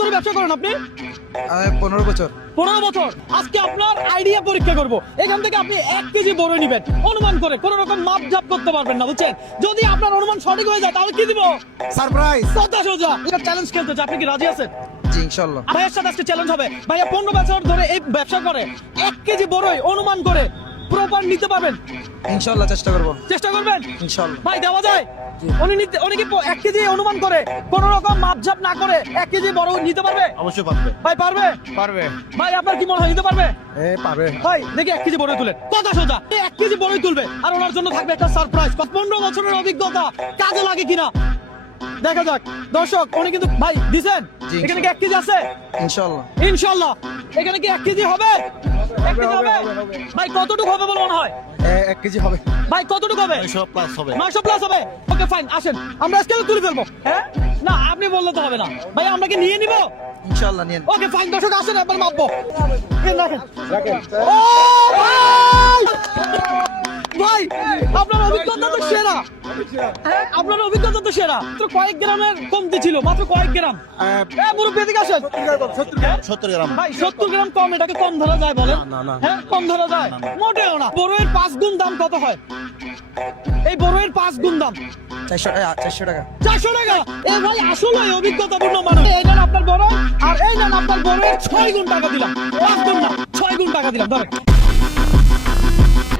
ধরে ব্যবসা করেন আপনি? 15 বছর। 15 বছর। আজকে আপনার আইডিয়া পরীক্ষা করব। এখান থেকে আপনি 1 কেজি বড়ই নেবেন, অনুমান করে কোন রকম মাপঝাপ করতে পারবেন না, বুঝছেন? যদি আপনার অনুমান সঠিক হয়ে যায় তাহলে কি দিব? সারপ্রাইজ। কথা সোজা। এটা চ্যালেঞ্জ খেলতে চাই, আপনি কি রাজি আছেন? জি ইনশাআল্লাহ। ভাইয়ের সাথে আজকে চ্যালেঞ্জ হবে। ভাইয়া 15 বছর ধরে এই ব্যবসা করে, 1 কেজি বড়ই অনুমান করে প্রপার নিতে পারবেন? ইনশাআল্লাহ চেষ্টা করব। চেষ্টা করবেন? ইনশাআল্লাহ। ভাই দেওয়া যায়? উনি কি 1 কেজি অনুমান করে কোন রকম মাপঝাপ না করে 1 কেজি বড় নিতে পারবে? অবশ্যই পারবে। ভাই পারবে? পারবে। ভাই আপনার কি মনে হয় নিতে পারবে? পারবে। ভাই দেখি 1 কেজি বড়ই তুলেন। কথা সোজা। 1 কেজি বড়ই তুলবে আর ওনার জন্য থাকবে একটা সারপ্রাইজ। 15 বছরের অভিজ্ঞতা কাজে লাগে কিনা দেখা যাক। দর্শক উনি কিন্তু ভাই দিছেন। জি, এখানে কি 1 কেজি আছে? ইনশাআল্লাহ। ইনশাআল্লাহ। এখানে কি 1 কেজি হবে? 1 কেজি হবে? ভাই কতটুকু হবে বলে মনে হয়? 1 কেজি হবে। ভাই কতটুকু হবে? 900 প্লাস হবে। 900 প্লাস হবে। ওকে ফাইন, আসেন আমরা স্কেলে তুলে ফেলবো। হ্যাঁ না আপনি বললে তো হবে না ভাই, আমরা কি নিয়ে নিব? ইনশাআল্লাহ নিয়েন। ওকে ফাইন, দর্শক আসেন একবার মাপবো। রাখেন। ও ভাই আপনার অভিজ্ঞতা তো সেরা। হ্যাঁ আপনার অভিজ্ঞতা তো সেরা। মাত্র কয়েক গ্রামের কমতি ছিল, মাত্র কয়েক গ্রাম। মুরব্বি এদিকে আসেন। 70 গ্রাম। ভাই 70 গ্রাম কম, এটাকে কম ধরা যায় বলেন? না। হ্যাঁ কম ধরা যায়? মোটেও না। বড়ইয়ের 5 গুণ দাম কত হয়? এই বড়ইয়ের 5 গুণ দাম 400 টাকা। 400 টাকা। এ ভাই আসলে অভিজ্ঞতাপূর্ণ মানুষ। এই নেন আপনার বড়, আর এই নেন আপনার বড়ের 6 গুণ টাকা দিলাম। 5 গুণ না, 6 গুণ টাকা দিলাম। ধরেন।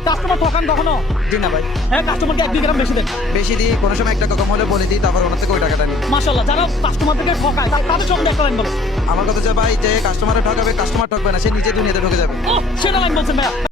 কাস্টমার ঠকান কখনো? জি না ভাই। হ্যাঁ কাস্টমারকে 1-2 গ্রাম বেশি দেন। বেশি দিই, কোনো সময় 1 টাকা কম হলে বলে দিই, তারপর ওনার থেকে ওই টাকাটা নিই। মাশাআল্লাহ, যারা কাস্টমারদেরকে ঠকায় তাদের সম্বন্ধে একটা লাইন বলো। আমার কথা হচ্ছে ভাই, যে কাস্টমারে ঠকাবে, কাস্টমার ঠকবে না, সে নিজে দুনিয়াতে ঢুকে যাবে। ও সেটা লাইন বলছেন ভাইয়া।